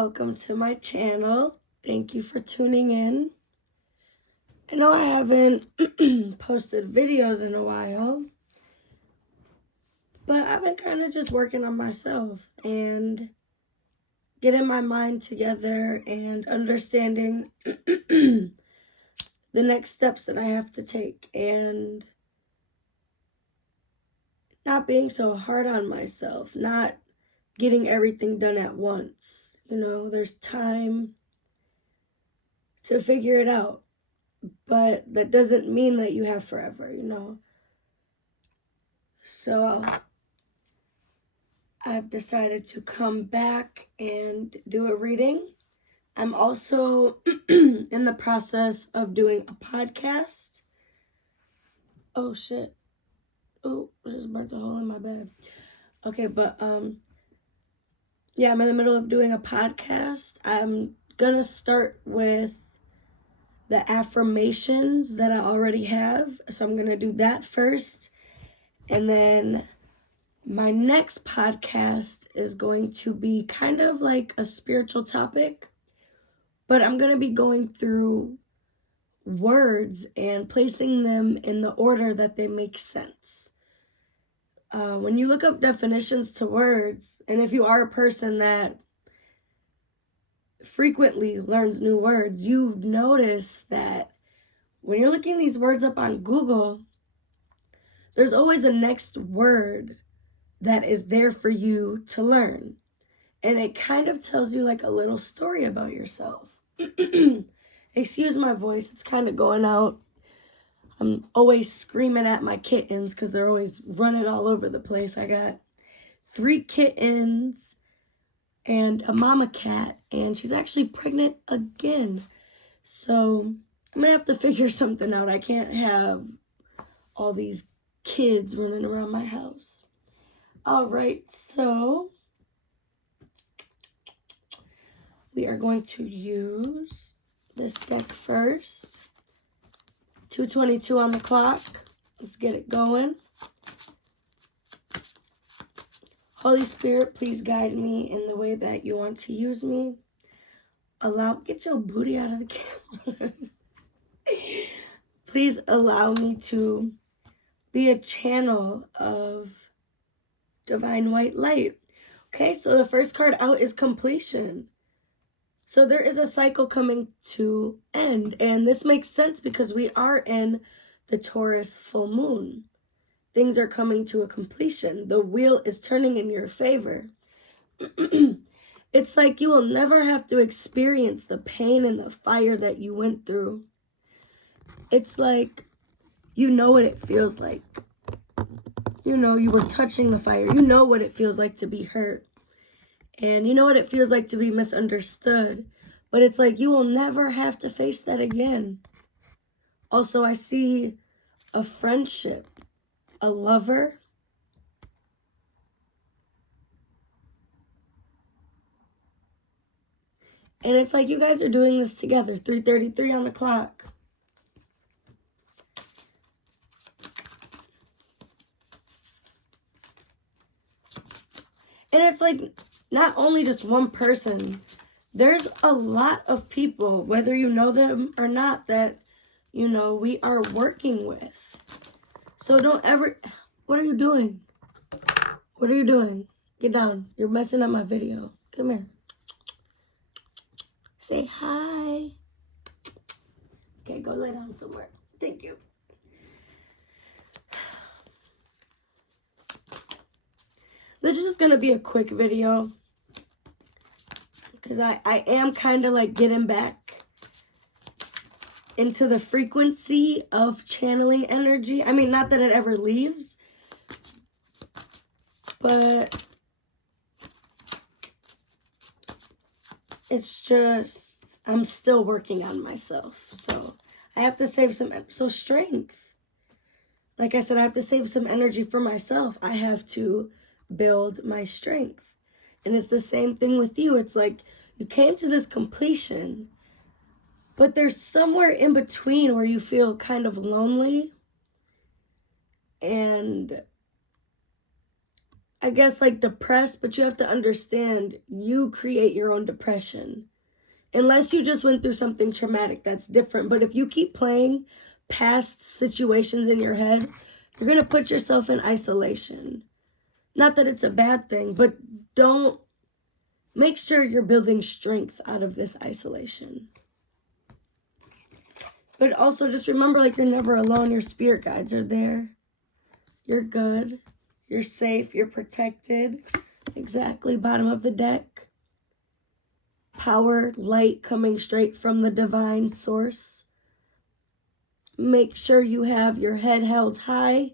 Welcome to my channel. Thank you for tuning in. I know I haven't posted videos in a while, but I've been kind of just working on myself and getting my mind together and understanding the next steps that I have to take and not being so hard on myself, not getting everything done at once. There's time to figure it out, but that doesn't mean that you have forever. So I've decided to come back and do a reading. I'm also in the process of doing a podcast. Oh shit. Oh, I just burnt a hole in my bed. Okay, but yeah, I'm in the middle of doing a podcast. I'm gonna start with the affirmations that I already have. So I'm gonna do that first. And then my next podcast is going to be kind of like a spiritual topic, but I'm going to be going through words and placing them in the order that they make sense. When you look up definitions to words, and if you are a person that frequently learns new words, you notice that when you're looking these words up on Google, there's always a next word that is there for you to learn. And it kind of tells you like a little story about yourself. Excuse my voice, it's kind of going out. I'm always screaming at my kittens because they're always running all over the place. I got 3 kittens and a mama cat, and she's actually pregnant again. So I'm gonna have to figure something out. I can't have all these kids running around my house. All right, so we are going to use this deck first. 2:22 on the clock. Let's get it going. Holy Spirit, please guide me in the way that you want to use me. Get your booty out of the camera. Please allow me to be a channel of divine white light. Okay, so the first card out is completion. So there is a cycle coming to end, and this makes sense because we are in the Taurus full moon. Things are coming to a completion. The wheel is turning in your favor. It's like you will never have to experience the pain and the fire that you went through. It's like you know what it feels like. You were touching the fire. You know what it feels like to be hurt. And you know what it feels like to be misunderstood. But it's like you will never have to face that again. Also, I see a friendship, a lover. And it's like you guys are doing this together. 3:33 on the clock. And it's like not only just one person. There's a lot of people, whether you know them or not, that, we are working with. So don't ever... What are you doing? What are you doing? Get down. You're messing up my video. Come here. Say hi. Okay, go lay down somewhere. Thank you. This is just going to be a quick video because I am kind of like getting back into the frequency of channeling energy. I mean, not that it ever leaves, but it's just, I'm still working on myself. So I have to save strength. Like I said, I have to save some energy for myself. I have to build my strength. And it's the same thing with you. It's like you came to this completion, but there's somewhere in between where you feel kind of lonely. And I guess, like depressed, but you have to understand you create your own depression. Unless you just went through something traumatic, that's different. But if you keep playing past situations in your head, you're going to put yourself in isolation. Not that it's a bad thing, but don't make sure you're building strength out of this isolation. But also just remember, like, you're never alone. Your spirit guides are there. You're good. You're safe. You're protected. Exactly. Bottom of the deck. Power, light coming straight from the divine source. Make sure you have your head held high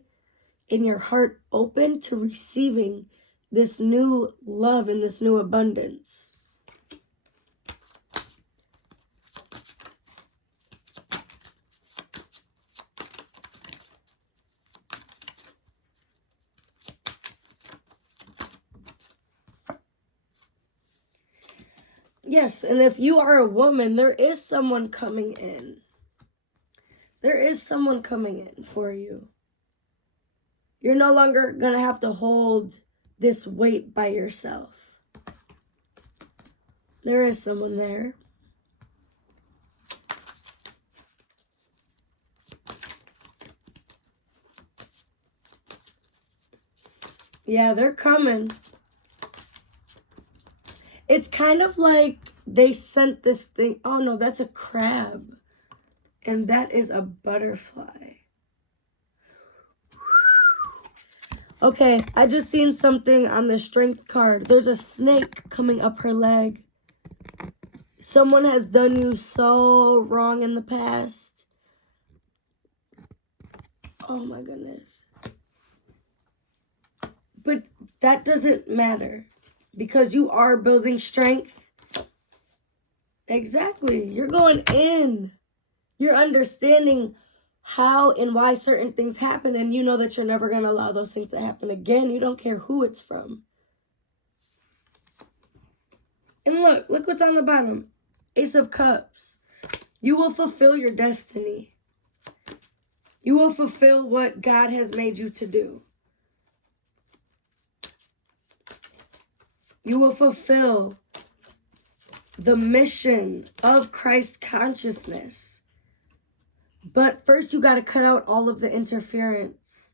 and your heart open to receiving this new love and this new abundance. Yes, and if you are a woman, there is someone coming in. There is someone coming in for you. You're no longer going to have to hold this weight by yourself. There is someone there. Yeah, they're coming. It's kind of like they sent this thing. Oh no, that's a crab. And that is a butterfly. Okay, I just seen something on the strength card. There's a snake coming up her leg. Someone has done you so wrong in the past. Oh my goodness. But that doesn't matter because you are building strength. Exactly. You're going in. You're understanding how and why certain things happen, and you know that you're never going to allow those things to happen again. You don't care who it's from. And look what's on the bottom. Ace of Cups. You will fulfill your destiny. You will fulfill what God has made you to do. You will fulfill the mission of Christ consciousness. But first you got to cut out all of the interference.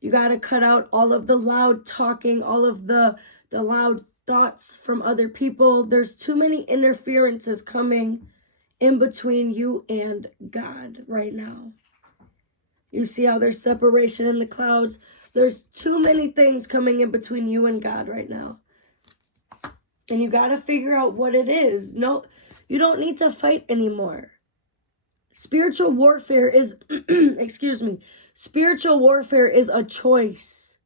You got to cut out all of the loud talking, all of the loud thoughts from other people. There's too many interferences coming in between you and God right now. You see how there's separation in the clouds? There's too many things coming in between you and God right now. And you got to figure out what it is. No, you don't need to fight anymore. Spiritual warfare is, spiritual warfare is a choice.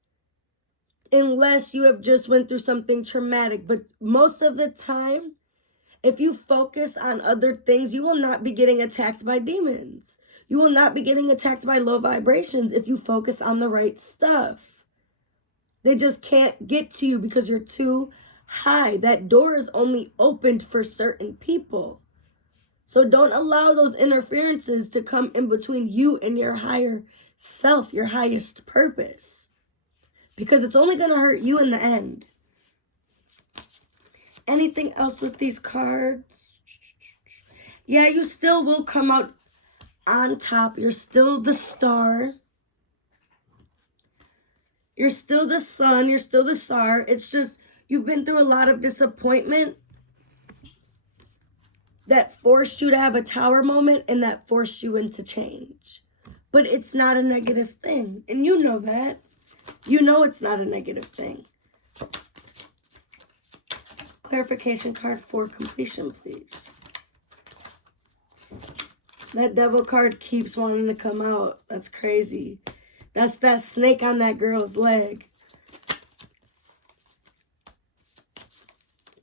Unless you have just went through something traumatic. But most of the time, if you focus on other things, you will not be getting attacked by demons. You will not be getting attacked by low vibrations if you focus on the right stuff. They just can't get to you because you're too high. That door is only opened for certain people. So don't allow those interferences to come in between you and your higher self, your highest purpose. Because it's only going to hurt you in the end. Anything else with these cards? Yeah, you still will come out on top. You're still the star. You're still the sun. You're still the star. It's just you've been through a lot of disappointment that forced you to have a tower moment and that forced you into change. But it's not a negative thing. And you know that. You know it's not a negative thing. Clarification card for completion, please. That devil card keeps wanting to come out. That's crazy. That's that snake on that girl's leg.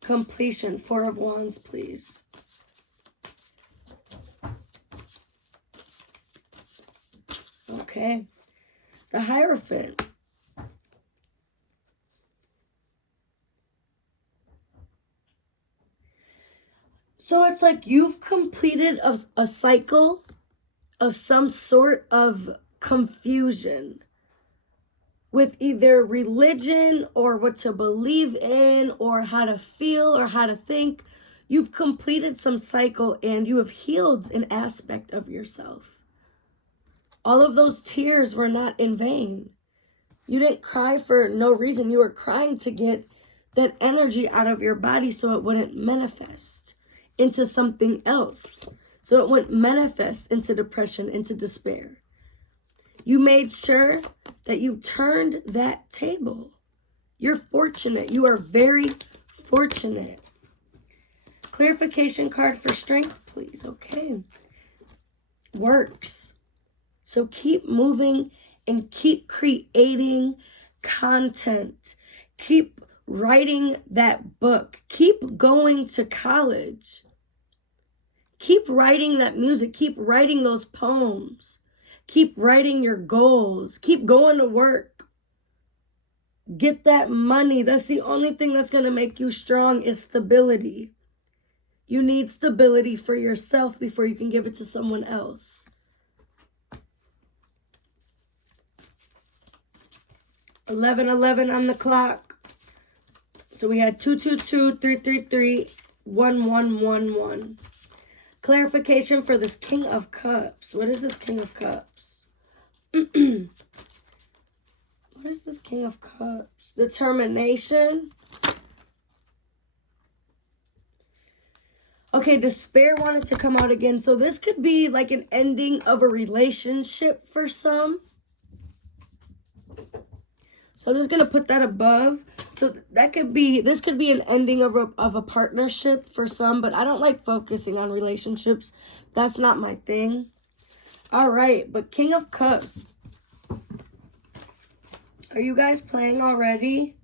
Completion, 4 of Wands, please. Okay. The Hierophant. So it's like you've completed a cycle of some sort of confusion. with either religion or what to believe in or how to feel or how to think. You've completed some cycle and you have healed an aspect of yourself. All of those tears were not in vain. You didn't cry for no reason. You were crying to get that energy out of your body so it wouldn't manifest into something else. So it wouldn't manifest into depression, into despair. You made sure that you turned that table. You're fortunate. You are very fortunate. Clarification card for strength, please. Okay. Works. So keep moving and keep creating content. Keep writing that book. Keep going to college. Keep writing that music. Keep writing those poems. Keep writing your goals. Keep going to work. Get that money. That's the only thing that's going to make you strong is stability. You need stability for yourself before you can give it to someone else. $11:11 on the clock. So we had 222, 333, 1111. Clarification for this King of Cups. What is this King of Cups? What is this King of Cups? Determination. Okay, despair wanted to come out again. So this could be like an ending of a relationship for some. So I'm just going to put that above. So that could be, this could be an ending of a partnership for some, but I don't like focusing on relationships. That's not my thing. All right, but King of Cups. Are you guys playing already?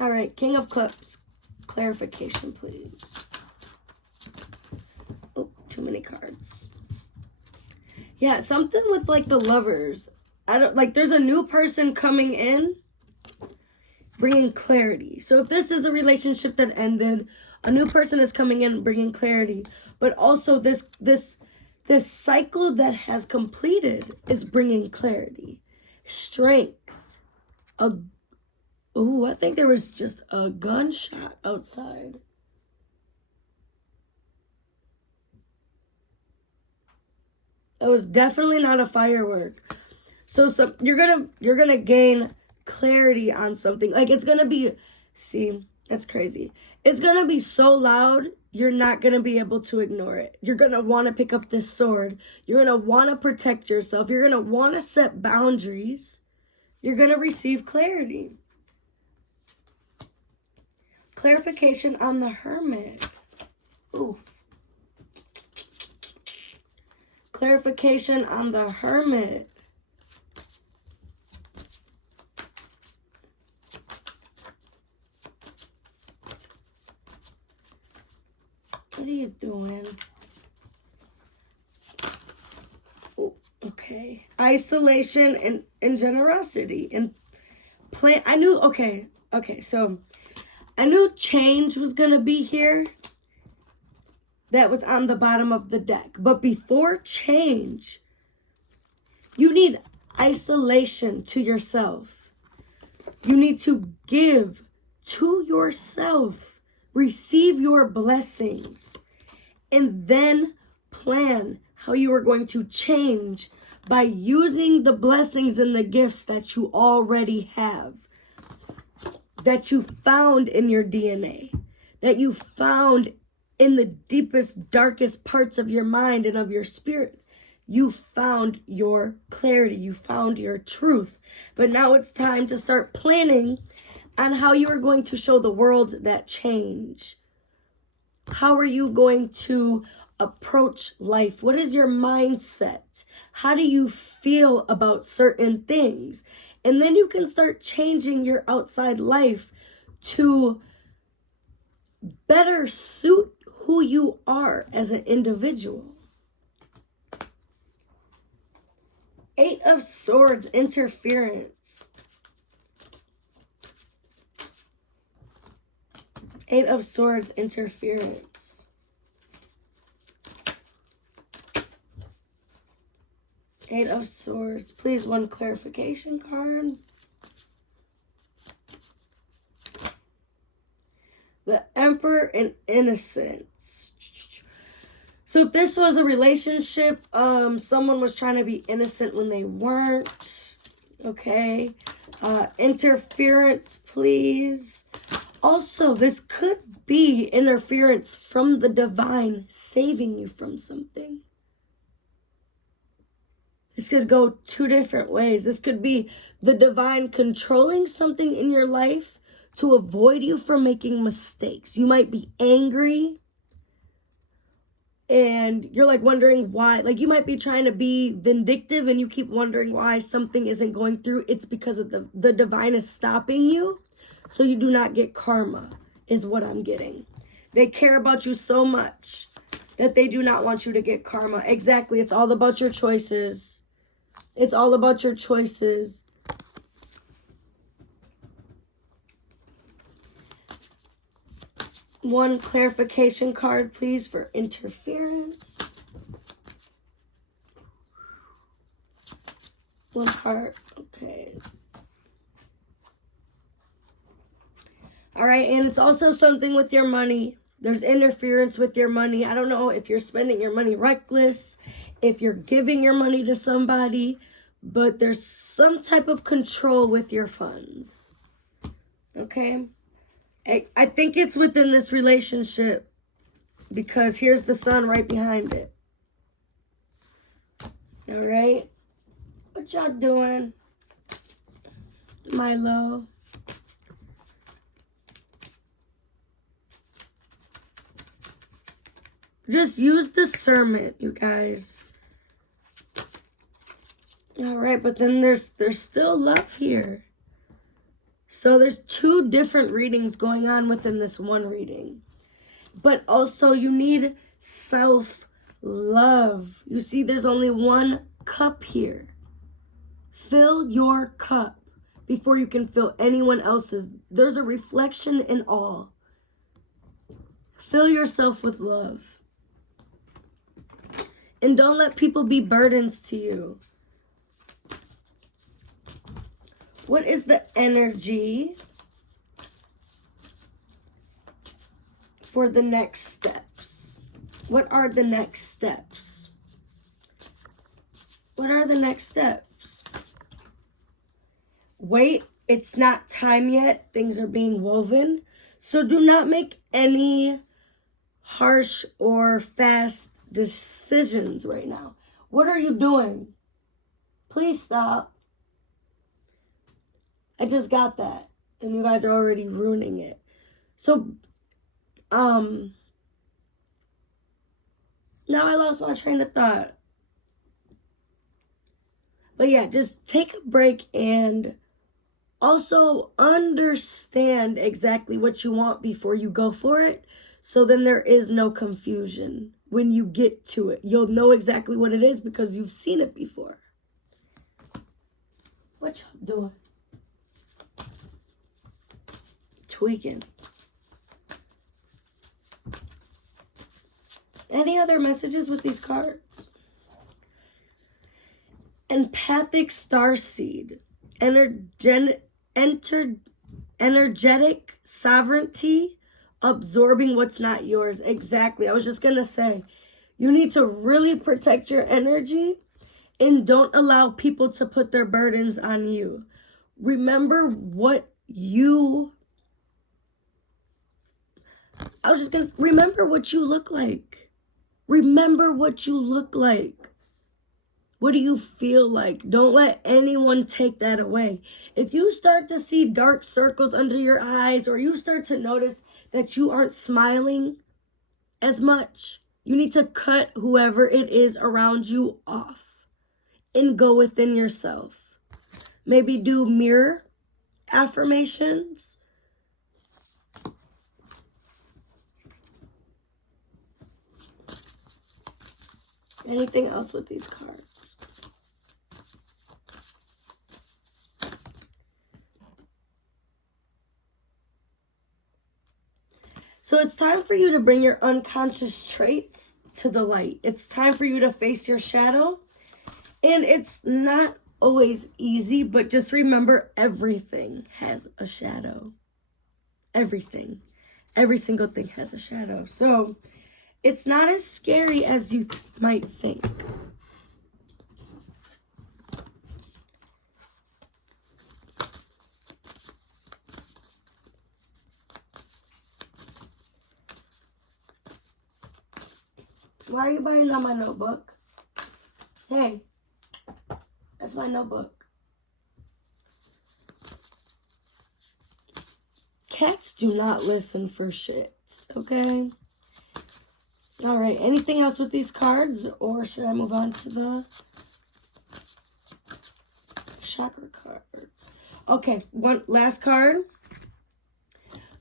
All right, King of Cups. Clarification, please. Oh, too many cards. Yeah, something with like the lovers. I don't like, there's a new person coming in, bringing clarity. So if this is a relationship that ended, a new person is coming in, bringing clarity. But also this cycle that has completed is bringing clarity, strength. I think there was just a gunshot outside. That was definitely not a firework. So you're gonna gain clarity on something. Like it's gonna be, see, that's crazy. It's gonna be so loud, you're not gonna be able to ignore it. You're gonna want to pick up this sword. You're gonna want to protect yourself. You're gonna want to set boundaries. You're gonna receive clarity. Clarification on the Hermit. Ooh. Clarification on the Hermit. What are you doing? Oh, okay. Isolation and generosity and plan. So I knew change was gonna be here. That was on the bottom of the deck. But before change, you need isolation to yourself. You need to give to yourself. Receive your blessings. And then plan how you are going to change by using the blessings and the gifts that you already have. That you found in your DNA. That you found in the deepest, darkest parts of your mind and of your spirit. You found your clarity. You found your truth. But now it's time to start planning on how you are going to show the world that change. How are you going to approach life? What is your mindset? How do you feel about certain things? And then you can start changing your outside life to better suit who you are as an individual. 8 of Swords, interference. 8 of Swords, interference. 8 Knight of Swords. Please, one clarification card. The Emperor and Innocence. So if this was a relationship, someone was trying to be innocent when they weren't. Okay. Interference, please. Also, this could be interference from the divine saving you from something. This could go two different ways. This could be the divine controlling something in your life to avoid you from making mistakes. You might be angry and you're like wondering why. Like you might be trying to be vindictive and you keep wondering why something isn't going through. It's because of the divine is stopping you so you do not get karma, is what I'm getting. They care about you so much that they do not want you to get karma. Exactly. It's all about your choices. It's all about your choices. One clarification card, please, for interference. One heart. Okay. All right, and it's also something with your money. There's interference with your money. I don't know if you're spending your money reckless, if you're giving your money to somebody, but there's some type of control with your funds. Okay? I think it's within this relationship because here's the sun right behind it. All right? What y'all doing? Milo. Just use discernment, you guys. All right, but then there's still love here. So there's two different readings going on within this one reading. But also you need self-love. You see, there's only one cup here. Fill your cup before you can fill anyone else's. There's a reflection in all. Fill yourself with love. And don't let people be burdens to you. What is the energy for the next steps? What are the next steps? What are the next steps? Wait, it's not time yet. Things are being woven. So do not make any harsh or fast decisions right now. What are you doing? Please stop. I just got that. And you guys are already ruining it. So, now I lost my train of thought. But yeah, just take a break and also understand exactly what you want before you go for it. So then there is no confusion when you get to it. You'll know exactly what it is because you've seen it before. What y'all doing? Tweaking. Any other messages with these cards? Empathic starseed. Energetic sovereignty. Absorbing what's not yours. Exactly. I was just going to say, you need to really protect your energy and don't allow people to put their burdens on you. Remember what you... remember what you look like. Remember what you look like. What do you feel like? Don't let anyone take that away. If you start to see dark circles under your eyes or you start to notice that you aren't smiling as much, you need to cut whoever it is around you off and go within yourself. Maybe do mirror affirmations. Anything else with these cards? So it's time for you to bring your unconscious traits to the light. It's time for you to face your shadow And it's not always easy, but just remember everything has a shadow. Everything. Every single thing has a shadow. So it's not as scary as you might think. Why are you biting on my notebook? Hey, that's my notebook. Cats do not listen for shits, okay? All right, anything else with these cards, or should I move on to the chakra cards? Okay, one last card.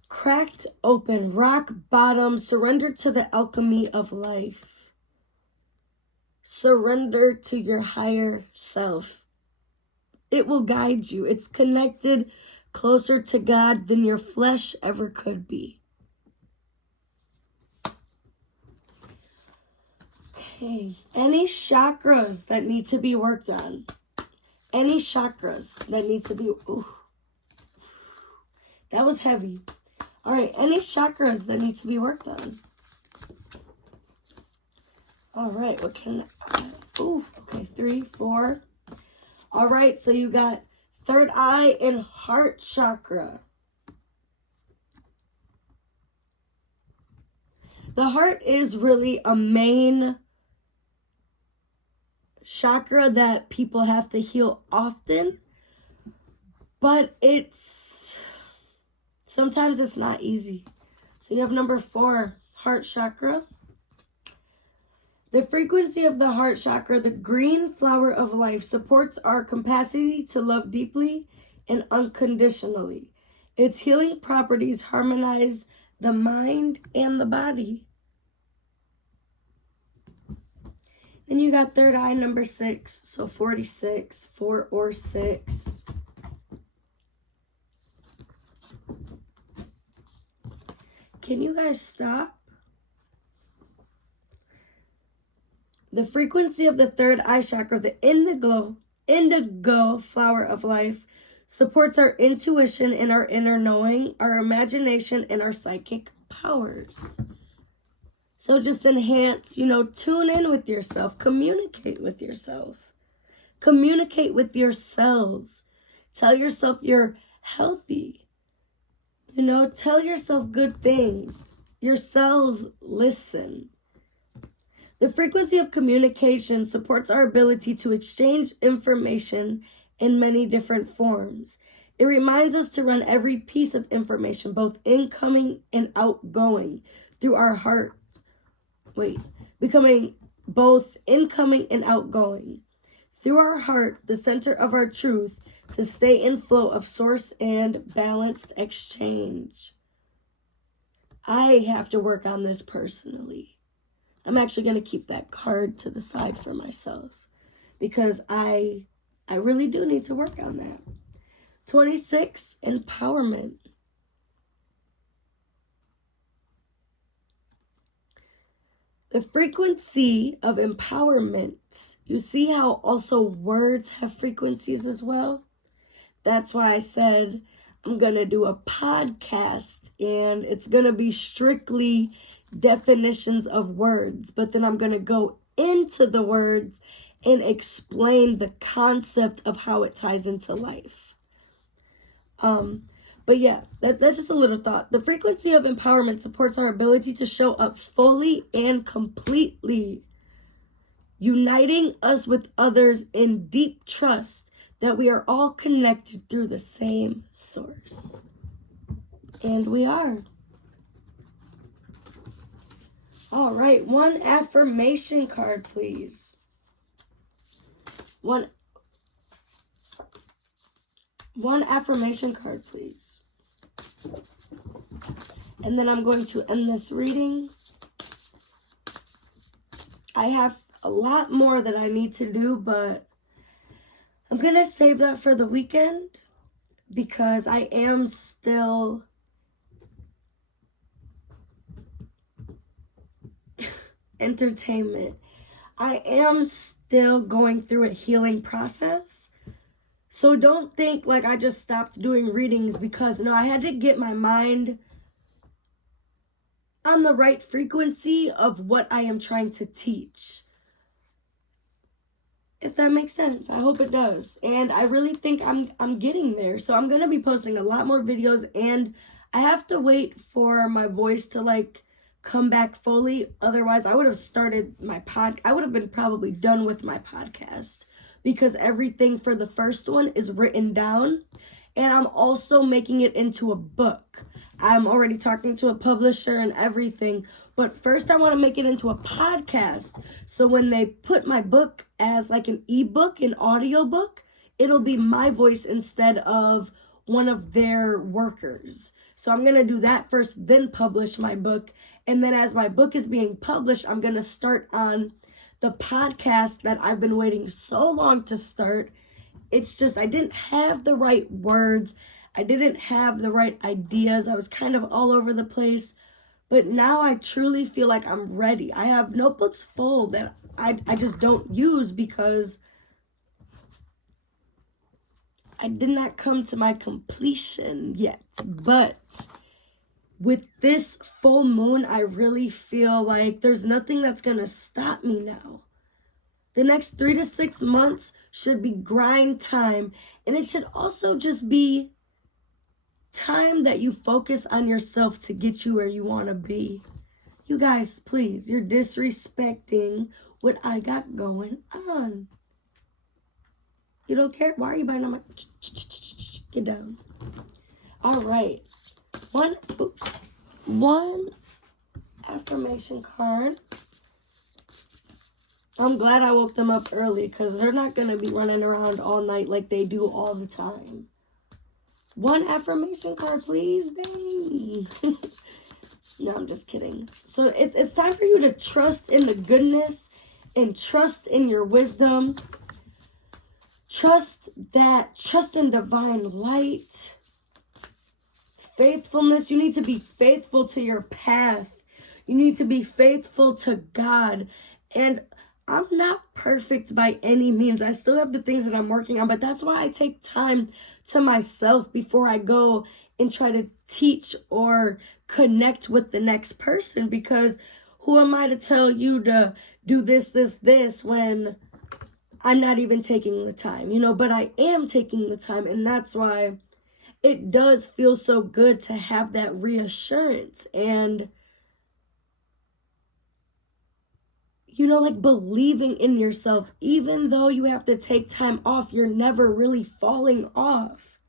Cracked open, rock bottom, surrender to the alchemy of life. Surrender to your higher self. It will guide you. It's connected closer to God than your flesh ever could be. Okay, any chakras that need to be worked on? Any chakras that need to be... Ooh, that was heavy. All right, any chakras that need to be worked on? All right, what can I... Ooh, okay, 3, 4. All right, so you got third eye and heart chakra. The heart is really a main chakra that people have to heal often, but sometimes it's not easy. So you have number 4, heart chakra. The frequency of the heart chakra, the green flower of life, supports our capacity to love deeply and unconditionally. Its healing properties harmonize the mind and the body. Then you got third eye, number 6, so 46, 4 or 6. Can you guys stop? The frequency of the third eye chakra, the indigo flower of life, supports our intuition and our inner knowing, our imagination, and our psychic powers. So just enhance, tune in with yourself, communicate with yourself, communicate with yourselves. Tell yourself you're healthy. Tell yourself good things. Your cells listen. The frequency of communication supports our ability to exchange information in many different forms. It reminds us to run every piece of information, both incoming and outgoing, through our heart. Becoming both incoming and outgoing. Through our heart, the center of our truth, to stay in flow of source and balanced exchange. I have to work on this personally. I'm actually going to keep that card to the side for myself because I really do need to work on that. 26, empowerment. The frequency of empowerment. You see how also words have frequencies as well? That's why I said I'm going to do a podcast and it's going to be strictly definitions of words, but then I'm going to go into the words and explain the concept of how it ties into life. But yeah, that's just a little thought. The frequency of empowerment supports our ability to show up fully and completely, uniting us with others in deep trust that we are all connected through the same source. And we are. All right, one affirmation card, please. One affirmation card, please. And then I'm going to end this reading. I have a lot more that I need to do, but I'm going to save that for the weekend because I am still entertainment. I am still going through a healing process. So don't think like I just stopped doing readings because, no, I had to get my mind on the right frequency of what I am trying to teach. If that makes sense. I hope it does. And I really think I'm getting there. So I'm going to be posting a lot more videos, and I have to wait for my voice to like come back fully. Otherwise, I would have started my I would have been probably done with my podcast, because everything for the first one is written down, and I'm also making it into a book. I'm already talking to a publisher and everything, but first I want to make it into a podcast. So when they put my book as like an ebook, an audio book, it'll be my voice instead of one of their workers. So I'm going to do that first, then publish my book. And then as my book is being published, I'm going to start on the podcast that I've been waiting so long to start. It's just I didn't have the right words. I didn't have the right ideas. I was kind of all over the place. But now I truly feel like I'm ready. I have notebooks full that I just don't use because I did not come to my completion yet. But with this full moon, I really feel like there's nothing that's going to stop me now. The next 3 to 6 months should be grind time. And it should also just be time that you focus on yourself to get you where you want to be. You guys, please, you're disrespecting what I got going on. You don't care? Why are you buying on my... Get down. All right. One affirmation card. I'm glad I woke them up early because they're not going to be running around all night like they do all the time. One affirmation card, please. Dang. No, I'm just kidding. So it's time for you to trust in the goodness and trust in your wisdom. Trust in divine light. Faithfulness. You need to be faithful to your path. You need to be faithful to God. And I'm not perfect by any means. I still have the things that I'm working on, but that's why I take time to myself before I go and try to teach or connect with the next person, because who am I to tell you to do this when I'm not even taking the time, but I am taking the time, and that's why it does feel so good to have that reassurance and like believing in yourself. Even though you have to take time off, you're never really falling off.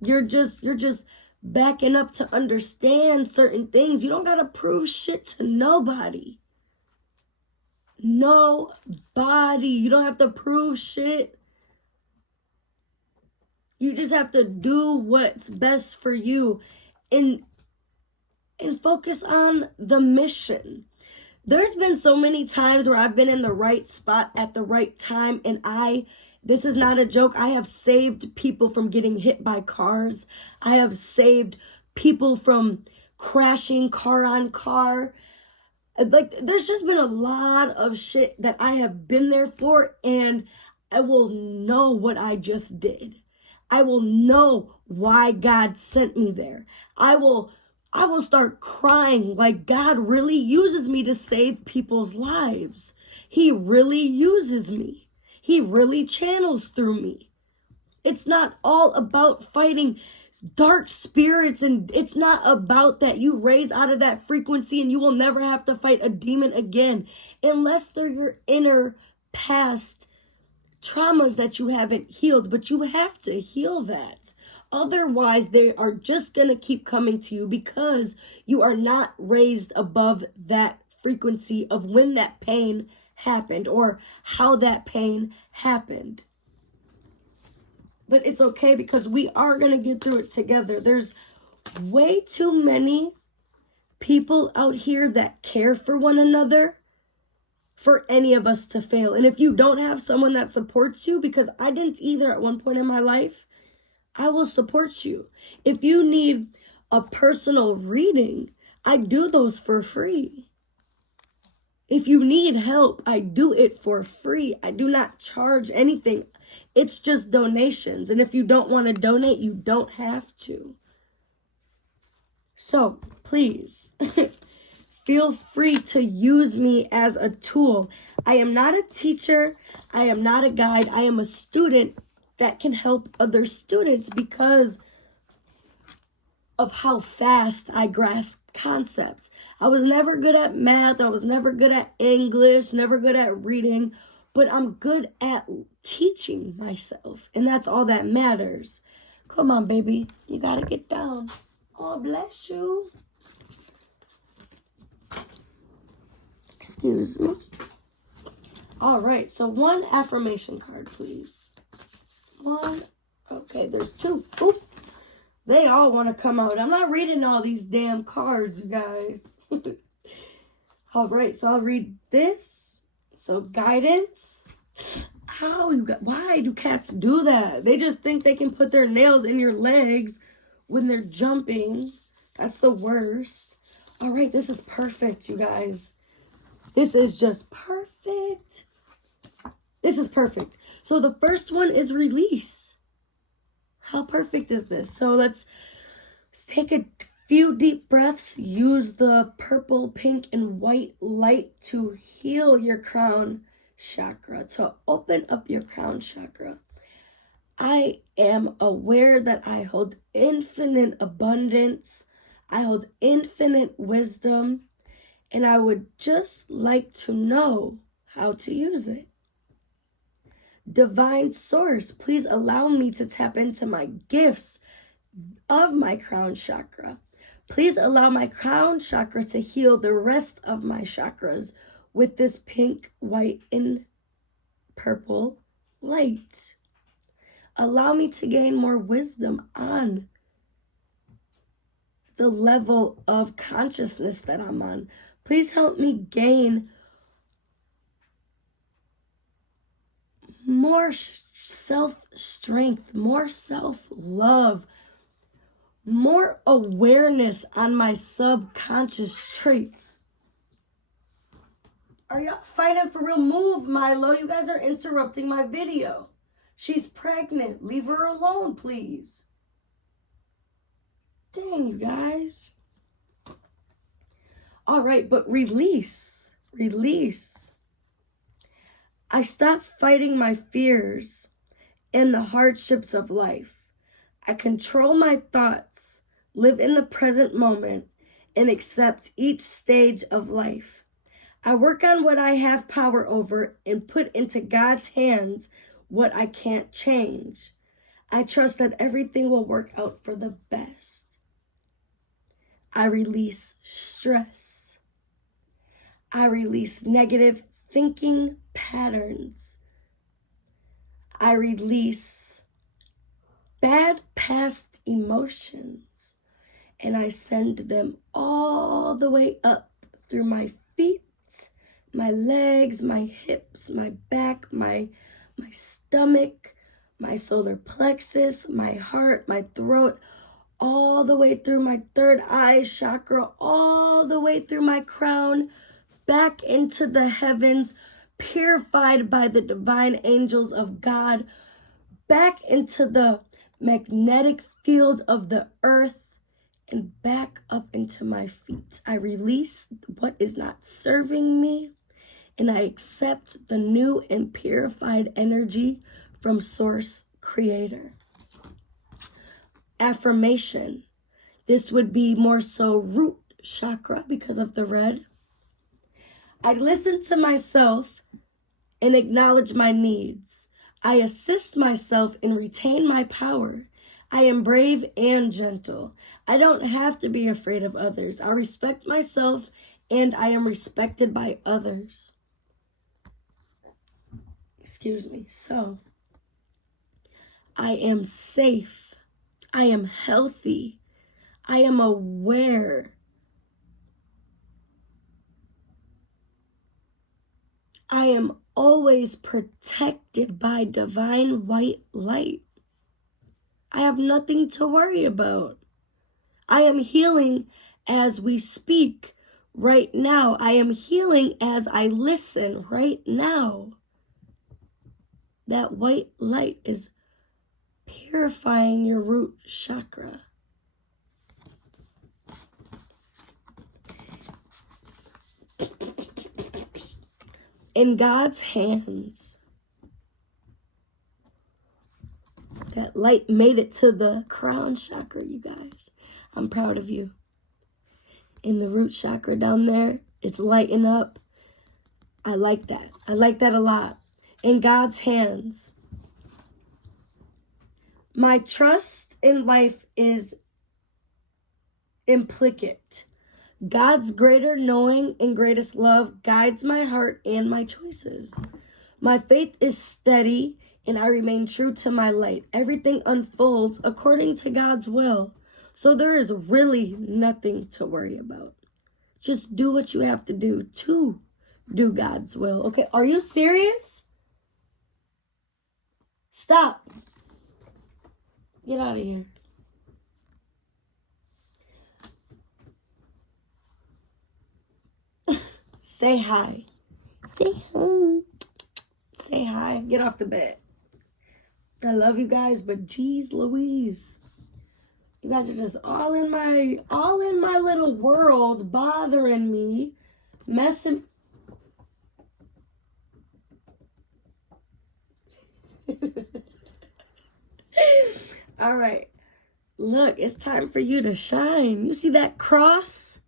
You're just backing up to understand certain things. You don't got to prove shit to nobody. Nobody. You don't have to prove shit. You just have to do what's best for you and focus on the mission. There's been so many times where I've been in the right spot at the right time, and this is not a joke, I have saved people from getting hit by cars. I have saved people from crashing car on car. Like, there's just been a lot of shit that I have been there for, and I will know what I just did. I will know why God sent me there. I will start crying like God really uses me to save people's lives. He really uses me. He really channels through me. It's not all about fighting dark spirits, and it's not about that. You raise out of that frequency and you will never have to fight a demon again, unless they're your inner past traumas that you haven't healed, but you have to heal that. Otherwise, they are just going to keep coming to you because you are not raised above that frequency of when that pain happened or how that pain happened. But it's okay, because we are going to get through it together. There's way too many people out here that care for one another for any of us to fail. And if you don't have someone that supports you, because I didn't either at one point in my life, I will support you. If you need a personal reading, I do those for free. If you need help, I do it for free. I do not charge anything. It's just donations. And if you don't want to donate, you don't have to. So please feel free to use me as a tool. I am not a teacher. I am not a guide. I am a student that can help other students because of how fast I grasp concepts. I was never good at math. I was never good at English, never good at reading, but I'm good at teaching myself. And that's all that matters. Come on, baby. You gotta get down. Oh, bless you. Excuse me. All right, so one affirmation card, please. One. Okay, there's two. Oop. They all want to come out. I'm not reading all these damn cards, you guys. All right, so I'll read this. So guidance. Why do cats do that? They just think they can put their nails in your legs when they're jumping. That's the worst. All right, this is perfect, you guys. This is just perfect. This is perfect. So the first one is release. How perfect is this? So let's take a few deep breaths. Use the purple, pink, and white light to heal your crown chakra, to open up your crown chakra. I am aware that I hold infinite abundance. I hold infinite wisdom, and I would just like to know how to use it. Divine source, please allow me to tap into my gifts of my crown chakra. Please allow my crown chakra to heal the rest of my chakras with this pink, white, and purple light. Allow me to gain more wisdom on the level of consciousness that I'm on. Please help me gain more self-strength, more self-love, more awareness on my subconscious traits. Are y'all fighting for real? Move, Milo. You guys are interrupting my video. She's pregnant. Leave her alone, please. Dang, you guys. All right, but release. Release. I stopped fighting my fears and the hardships of life. I control my thoughts, live in the present moment, and accept each stage of life. I work on what I have power over and put into God's hands what I can't change. I trust that everything will work out for the best. I release stress. I release negative thinking patterns. I release bad past emotions, and I send them all the way up through my feet, my legs, my hips, my back, my stomach, my solar plexus, my heart, my throat, all the way through my third eye chakra, all the way through my crown, back into the heavens, purified by the divine angels of God, back into the magnetic field of the earth, and back up into my feet. I release what is not serving me, and I accept the new and purified energy from Source Creator. Affirmation. This would be more so root chakra because of the red. I listen to myself and acknowledge my needs. I assist myself and retain my power. I am brave and gentle. I don't have to be afraid of others. I respect myself and I am respected by others. Excuse me. So, I am safe. I am healthy. I am aware. I am always protected by divine white light. I have nothing to worry about. I am healing as we speak, right now. I am healing as I listen right now. That white light is purifying your root chakra. In God's hands, that light made it to the crown chakra, you guys. I'm proud of you. In the root chakra down there, it's lighting up. I like that. I like that a lot. In God's hands. My trust in life is implicit. God's greater knowing and greatest love guides my heart and my choices. My faith is steady and I remain true to my light. Everything unfolds according to God's will. So there is really nothing to worry about. Just do what you have to do God's will. Okay, are you serious? Stop. Get out of here. Say hi. Say hi. Say hi. Get off the bed. I love you guys, but geez Louise. You guys are just all in my little world, bothering me, messing. All right. Look, it's time for you to shine. You see that cross?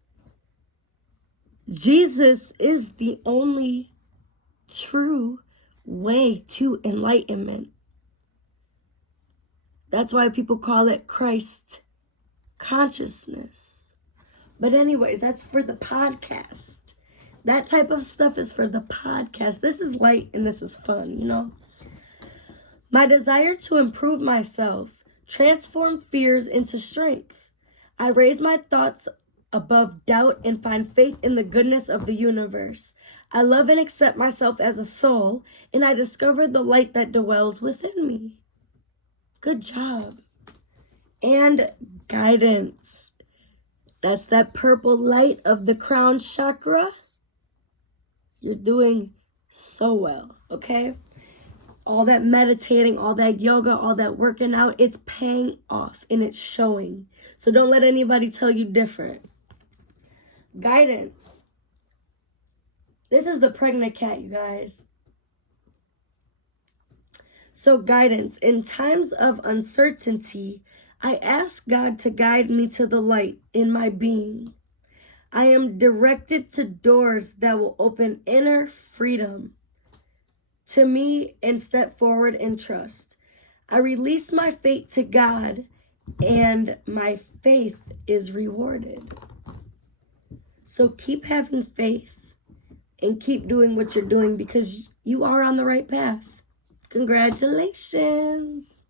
Jesus is the only true way to enlightenment. That's why people call it Christ consciousness. But anyways, that's for the podcast. That type of stuff is for the podcast. This is light and this is fun, you know? My desire to improve myself, transform fears into strength. I raise my thoughts above doubt and find faith in the goodness of the universe. I love and accept myself as a soul, and I discover the light that dwells within me. Good job. And guidance. That's that purple light of the crown chakra. You're doing so well, okay? All that meditating, all that yoga, all that working out, it's paying off and it's showing. So don't let anybody tell you different. Guidance. This is the pregnant cat, you guys. So guidance. In times of uncertainty, I ask God to guide me to the light in my being. I am directed to doors that will open inner freedom to me and step forward in trust. I release my fate to God and my faith is rewarded. So keep having faith and keep doing what you're doing because you are on the right path. Congratulations.